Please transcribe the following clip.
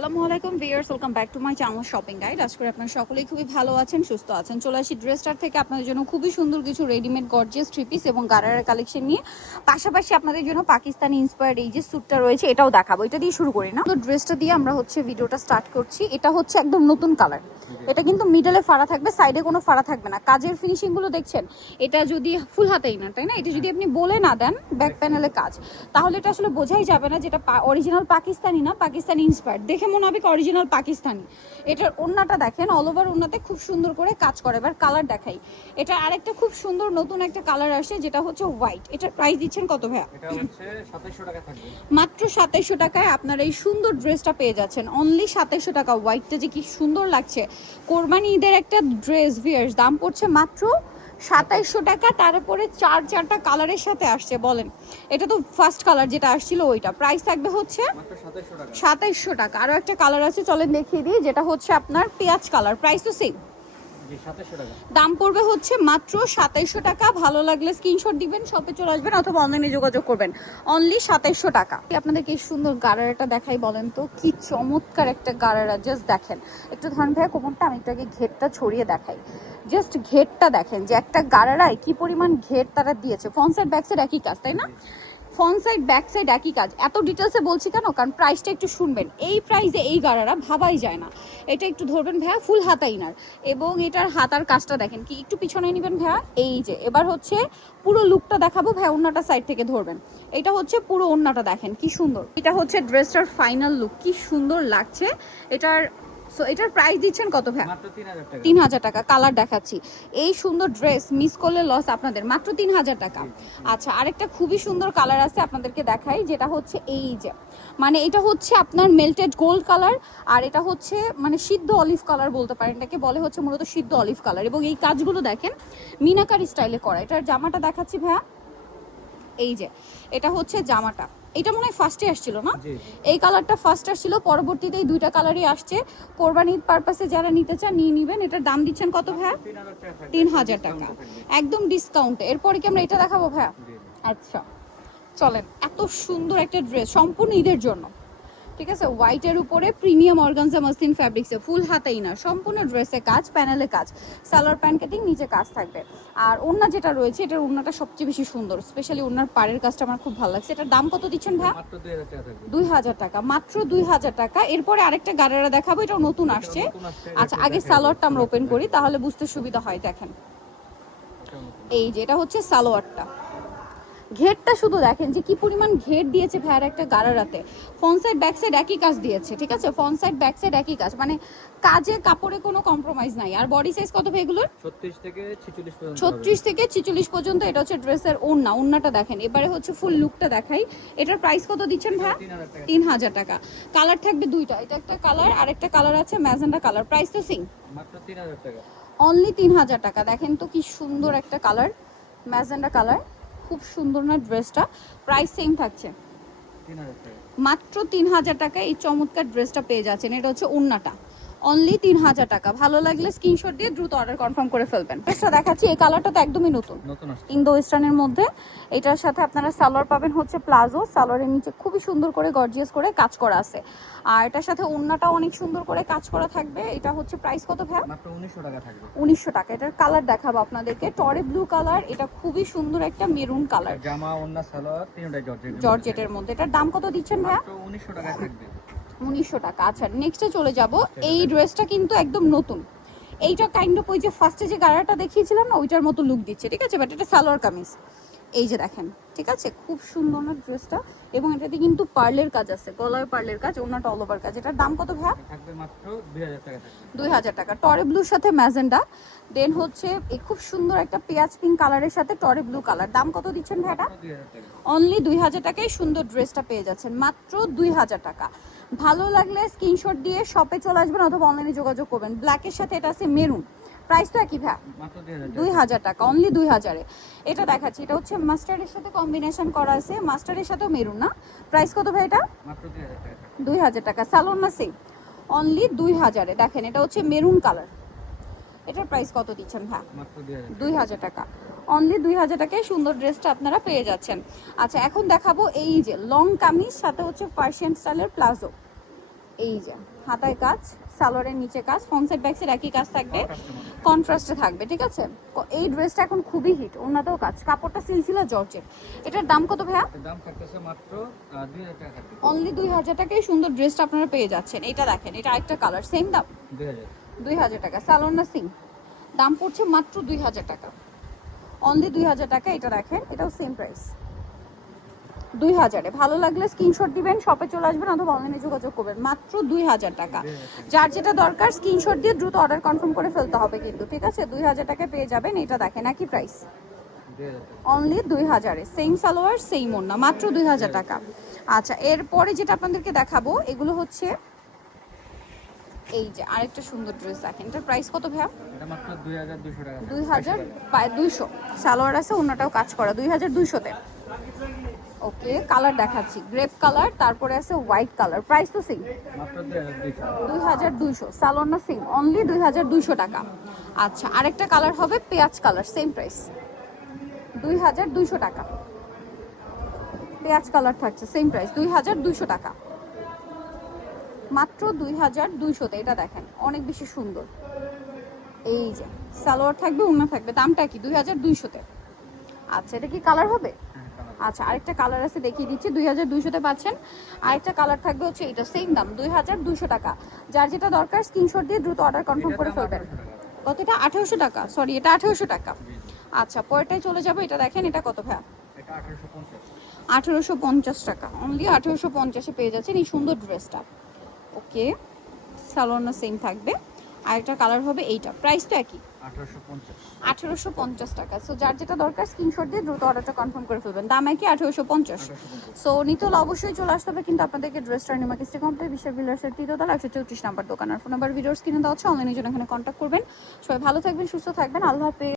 আসসালামু আলাইকুম viewers, welcome back to my channel shopping guide. আশা করি আপনারা সকলেই খুবই ভালো আছেন, সুস্থ আছেন। চলে আসি ড্রেসটার থেকে আপনাদের জন্য খুবই সুন্দর কিছু রেডিমেড গর্জিয়াস থ্রি পিস এবং গারারা কালেকশন নিয়ে। পাশাপাশি আপনাদের জন্য পাকিস্তানি ইন্সপায়ার্ড এই যে স্যুটটা রয়েছে এটাও দেখাবো। এটা দিয়ে শুরু করি না, তো ড্রেসটা দিয়ে আমরা ভিডিওটা স্টার্ট করছি। এটা হচ্ছে একদম নতুন কালার। এটা কিন্তু মিডলে ফাড়া থাকবে, সাইডে কোনো ফাড়া থাকবে না। কাজের ফিনিশিং গুলো দেখছেন, এটা যদি ফুল হাতেই না, তাই না? এটা যদি আপনি বলে না দেন ব্যাক প্যানেলে কাজ, তাহলে এটা আসলে বোঝাই যাবে না যেটা অরিজিনাল পাকিস্তানি না, পাকিস্তানি ইন্সপায়ার্ড। দেখে মনে হবে অরিজিনাল পাকিস্তানি। এটার ওড়নাটা দেখেন, অল ওভার ওড়নাতে খুব সুন্দর করে কাজ করে। এবার কালার দেখাই। এটা আরেকটা খুব সুন্দর নতুন একটা কালার আসে, যেটা হচ্ছে হোয়াইট। এটার প্রাইস দিচ্ছেন কত ভাইয়া? এটা হচ্ছে 2700 টাকা থাকবে। মাত্র 2700 টাকায় আপনারা এই সুন্দর ড্রেসটা পেয়ে যাচ্ছেন। অনলি 2700 টাকা। হোয়াইটটা যে কি সুন্দর লাগছে। কোরবানি ঈদের একটা ড্রেস ভিয়ার্স, দাম পড়ছে মাত্র 2700 টাকা। তারপরে চারটা কালারের সাথে আসছে। বলেন, এটা তো ফার্স্ট কালার যেটা আসছিল ওইটা। প্রাইস থাকবে হচ্ছে মাত্র 2700 টাকা। 2700 টাকা। আরও একটা কালার আছে, চলেন দেখিয়ে দিই, যেটা হচ্ছে আপনার পেঁয়াজ কালার। প্রাইস তো সেম, জি 2700 টাকা। দাম পড়বে হচ্ছে মাত্র 2700 টাকা। ভালো লাগলে স্ক্রিনশট দিবেন, শপে চলে আসবেন অথবা অনলাইনে যোগাযোগ করবেন। অনলি 2700 টাকা। আপনাদেরকে এই সুন্দর গারারাটা দেখাই। বলেন তো কি চমৎকার একটা গারারা, জাস্ট দেখেন। একটু ধরেন ভাইয়া কোমরটা, আমি একটু আগে ঘেরটা ছড়িয়ে দেখাই। জাস্ট ঘেরটা দেখেন যে একটা গারারায় কি পরিমাণ ঘের তারা দিয়েছে। ফ্রন্ট সাইড ব্যাক সাইড একই কাজ, তাই না? ফ্রন্ট সাইড ব্যাক সাইড একই কাজ। এত ডিটেলসে বলছি কেন, কারণ প্রাইসটা একটু শুনবেন। এই প্রাইসে এই গারারা ভাবাই যায় না। এটা একটু ধরবেন ভাইয়া, ফুল হাতা ইনার, এবং এটার হাতার কাজটা দেখেন। কি একটু পিছনে নেবেন ভাইয়া, এই যে। এবার হচ্ছে পুরো লুকটা দেখাবো ভাইয়া, ওন্নাটা সাইড থেকে ধরবেন। এটা হচ্ছে পুরো ওন্নাটা দেখেন কি সুন্দর। এটা হচ্ছে ড্রেসটার ফাইনাল লুক, কি সুন্দর লাগছে এটার। সো এটার প্রাইস দিচ্ছেন কত ভাই? মাত্র 3000 টাকা। 3000 টাকা। কালার দেখাচ্ছি। এই সুন্দর ড্রেস মিস করলে লস আপনাদের। মাত্র 3000 টাকা। আচ্ছা, আরেকটা খুবই সুন্দর কালার আছে, আপনাদেরকে দেখাই, যেটা হচ্ছে এই যে, মানে এটা হচ্ছে আপনার মেল্টেড গোল্ড কালার। আর এটা হচ্ছে মানে সিদ্ধ অলিভ কালার বলতে পারেন। এটাকে বলে হচ্ছে মূলত সিদ্ধ অলিভ কালার। এবং এই কাজগুলো দেখেন মিনাকারি স্টাইলে করা। এটার জামাটা দেখাচ্ছি ভাইয়া, এই যে। এটা হচ্ছে জামাটা। এটা মনে হয় ফার্স্টে আসছিল না? এই কালারটা ফার্স্ট আসছিল, পরবর্তীতে এই দুইটা কালারই আসছে। কোরবানি পারপাসে যারা নিতে চান নিয়ে নেবেন। এটার দাম দিচ্ছেন কত ভাইয়া? 3000 টাকা, একদম ডিসকাউন্টে। এরপরে কি আমরা এটা দেখাবো ভাইয়া? আচ্ছা চলেন। এত সুন্দর একটা ড্রেস সম্পূর্ণ ঈদের জন্য, ঠিক আছে? হোয়াইটের উপরে প্রিমিয়াম অর্গানজা মাসলিন ফ্যাব্রিক্সে ফুল হাতে ইনার, সম্পূর্ণ ড্রেসে কাজ, প্যানেলে কাজ, সালোয়ার প্যান্ট কাটিং, নিচে কাজ থাকবে। আর ওড়না যেটা রয়েছে, এটার ওড়নাটা সবচেয়ে বেশি সুন্দর, স্পেশালি ওড়নার পাড়ের কাজটা আমার খুব ভালো লাগছে। এটার দাম কত দিচ্ছেন ভাই? মাত্র 2000 টাকা থাকবে। 2000 টাকা, মাত্র 2000 টাকা। এরপরে আরেকটা গারারা দেখাবো, এটাও নতুন আসছে। আচ্ছা, আগে সালোয়ারটা আমরা ওপেন করি, তাহলে বুঝতে সুবিধা হয়। দেখেন এই যে, এটা হচ্ছে সালোয়ারটা। ঘেরটা শুধু দেখেন যে কি পরিমাণ ঘের দিয়েছে ভাইয়ার একটা গারারাতে। ফ্রন্ট সাইড ব্যাক সাইড একই কাজ দিয়েছে, ঠিক আছে? ফ্রন্ট সাইড ব্যাক সাইড একই কাজ, মানে কাজে কাপড়ে কোনো কম্প্রোমাইজ নাই। আর বডি সাইজ কত ভাই এগুলোর? 36 থেকে 46 পর্যন্ত। 36 থেকে 46 পর্যন্ত। এটা হচ্ছে ড্রেসের ওড়না। ওড়নাটা দেখেন। এবারে হচ্ছে ফুল লুকটা দেখাই। এটার প্রাইস কত দিচ্ছেন ভাইয়া? 3000 টাকা। কালার থাকবে দুইটা, এটা একটা কালার, আর একটা কালার আছে ম্যাজেন্ডা কালার। প্রাইস তো সেম, মাত্র 3000 টাকা। অনলি 3000 টাকা। দেখেন তো কি সুন্দর একটা কালার, ম্যাজেন্ডা কালার। খুব সুন্দর না ড্রেসটা? প্রাইস সেম থাকছে, 3000 টাকা। মাত্র 3000 টাকা এই চমৎকার ড্রেসটা পেয়ে যাচ্ছেন। এটা হচ্ছে ওড়নাটা, অনলি 3000 টাকা। ভালো লাগলে স্ক্রিনশট দিয়ে দ্রুত অর্ডার কনফার্ম করে ফেলবেন। ড্রেসটা দেখাচ্ছি, এই কালারটা তো একদমই নতুন, নতুন আসছে। ইন্দো ওয়েস্টার্নের মধ্যে। এটার সাথে আপনারা সালোয়ার পাবেন হচ্ছে প্লাজো। সালোয়ারের নিচে খুবই সুন্দর করে গর্জিয়াস করে কাজ করা আছে। আর এটার সাথে ওড়নাটাও অনেক সুন্দর করে কাজ করা থাকবে। এটা হচ্ছে প্রাইস কত ভাই? মাত্র 1900 টাকা থাকবে। 1900 টাকা। এটার কালার দেখাবো আপনাদেরকে, টরে ব্লু কালার। এটা খুবই সুন্দর একটা মেরুন কালার, জামা ওন্না সালোয়ার তিনটাই জর্জেটের মধ্যে। এটার দাম কত দিচ্ছেন ভাই? মাত্র 1900 টাকা থাকবে। 1900 টাকা। আচ্ছা, নেক্সটে চলে যাব। এই ড্রেসটা কিন্তু একদম নতুন। এইটা কাইন্ড অফ ওই যে ফার্স্টে যে গাড়াটা দেখিয়েছিলাম না, ওইটার মতো লুক দিচ্ছে, ঠিক আছে? বাট এটা সালোয়ার কামিজ, এই যে দেখেন, ঠিক আছে? খুব সুন্দর না ড্রেসটা? এবং এটাতে কিন্তু পার্লের কাজ আছে, গলায় পার্লের কাজ, ওনাটা অল ওভার কাজ। এটার দাম কত ভাইয়া? থাকবে মাত্র 2000 টাকা থাকবে। 2000 টাকা। টরে ব্লুর সাথে ম্যাজেন্ডা, দেন হচ্ছে এই খুব সুন্দর একটা পেঁয়াজ পিঙ্ক কালারের সাথে টরে ব্লু কালার। দাম কত দিচ্ছেন ভাইটা? 2000 টাকা। অনলি 2000 টাকায় সুন্দর ড্রেসটা পেয়ে যাচ্ছেন, মাত্র 2000 টাকা। ভালো লাগলে স্ক্রিনশট দিয়ে শপে চলে আসবেন অথবা অনলাইনে যোগাযোগ করবেন। ব্ল্যাকের সাথে এটা আছে মেরুন। প্রাইস তো একই ভাই, মাত্র 2000 টাকা। 2000 টাকা, অনলি 2000-এ। এটা দেখাচ্ছি, এটা হচ্ছে মাস্টার্ডের সাথে কম্বিনেশন করা আছে, মাস্টার্ডের সাথেও মেরুন না? প্রাইস কত ভাই এটা? মাত্র 2000 টাকা। 2000 টাকা। স্যালোন না সেম, অনলি 2000-এ। দেখেন এটা হচ্ছে মেরুন কালার। এটার প্রাইস কত দিচ্ছেন ভাই? মাত্র 2000 টাকা। 2000 টাকা, অনলি 2000 টাকায় সুন্দর ড্রেসটা আপনারা পেয়ে যাচ্ছেন। আচ্ছা, এখন দেখাবো এই যে লং কামিজ সাথে হচ্ছে পার্সিয়ান স্টাইলের প্লাজো। এই যে হাতায় কাজ, সালোয়ারের নিচে কাজ, ফ্রন্ট সাইড ব্যাক সাইড একই কাজ থাকবে, কাস্টমার কন্ট্রাস্টে থাকবে, ঠিক আছে। এই ড্রেসটা এখন খুবই হিট, ওনাতেও কাজ, কাপড়টা সিলসিলা জর্জেট। এটার দাম কত ভাইয়া? এর দাম থাকতেছে মাত্র 2000 টাকা থাকবে। অনলি 2000 টাকায় সুন্দর ড্রেসটা আপনারা পেয়ে যাচ্ছেন। এটা দেখেন, এটা আরেকটা কালার, সেম দাম 2000 2000 টাকা। সালোয়ার না সিং, দাম পড়ছে মাত্র 2000 টাকা, অনলি 2000 টাকা। এটা দেখেন, এটাও সেম প্রাইস 2000-এ। ভালো লাগলে স্ক্রিনশট দিবেন, শপে চলে আসবেন অথবা অনলাইনে যোগাযোগ করবেন। মাত্র 2000 টাকা। যার যেটা দরকার স্ক্রিনশট দিয়ে দ্রুত অর্ডার কনফার্ম করে ফেলতে হবে কিন্তু, ঠিক আছে। 2000 টাকায় পেয়ে যাবেন। এটা দেখেন একই প্রাইস, 2000 টাকা। অনলি 2000-এ। সেম সালোয়ার সেম ওড়না, মাত্র 2000 টাকা। আচ্ছা, এরপরে যেটা আপনাদেরকে দেখাবো এগুলো হচ্ছে এই যে আরেকটা সুন্দর ড্রেস দেখেন। এটার প্রাইস কত ভাইয়া? এটা মাত্র 2200 টাকা থাকবে। 2200, সালোয়ার আছে, ওড়নাটাও কাজ করা, 2200-তে। ওকে, কালার দেখাচ্ছি, গ্রেপ কালার, তারপরে আছে হোয়াইট কালার। প্রাইস তো সেম, মাত্র 2200। 2200। সালোয়ার না সেম, অনলি 2200 টাকা। আচ্ছা, আরেকটা কালার হবে পেঁয়াজ কালার, সেম প্রাইস 2200 টাকা। পেঁয়াজ কালার থাকছে, সেম প্রাইস 2200 টাকা, মাত্র 2200-তে। এটা দেখেন অনেক বেশি সুন্দর। এই যে সালোয়ার থাকবে, ওড়না থাকবে, দামটা কি 2200-তে। আচ্ছা, এটা কি কালার হবে? হ্যাঁ, কালার। আচ্ছা, আরেকটা কালার আছে দেখিয়ে দিচ্ছি, 2200-তে পাচ্ছেন। আরেকটা কালার থাকবে হচ্ছে এটা, সেম দাম 2200 টাকা। যার যেটা দরকার স্ক্রিনশট দিয়ে দ্রুত অর্ডার কনফার্ম করে ফেলবেন। কত এটা? 1800 টাকা, সরি এটা 1800 টাকা। আচ্ছা, পরেরটাই চলে যাবো। এটা দেখেন, এটা কত ভাইয়া? এটা 1850। 1850 টাকা, অনলি 1850-এ পেয়ে যাচ্ছেন এই সুন্দর ড্রেসটা। ওকে, সালোয়ার না সেম থাকবে। আরেকটা কালার হবে এইটা, প্রাইস তো একই 1850। 1850 টাকা। সো যার যেটা দরকার স্ক্রিনশট দিয়ে দ্রুত অর্ডারটা কনফার্ম করে ফেলবেন। দাম একই 1850। 1850। সো নিতে হলে অবশ্যই চলে আসতে হবে কিন্তু আপনাদেরকে। ড্রেসটা নিমাকিস্টি কমপ্লিট বিশ্ব ভিলার্সের তৃতীয়তলা 134 নাম্বার দোকান। আর ফোন নাম্বার ভিডিওস কিনে দেওয়া হচ্ছে, অনলাইনের জন্য এখানে কন্ট্যাক্ট করবেন। সবাই ভালো থাকবেন, সুস্থ থাকবেন, আল্লাহ হাফেজ।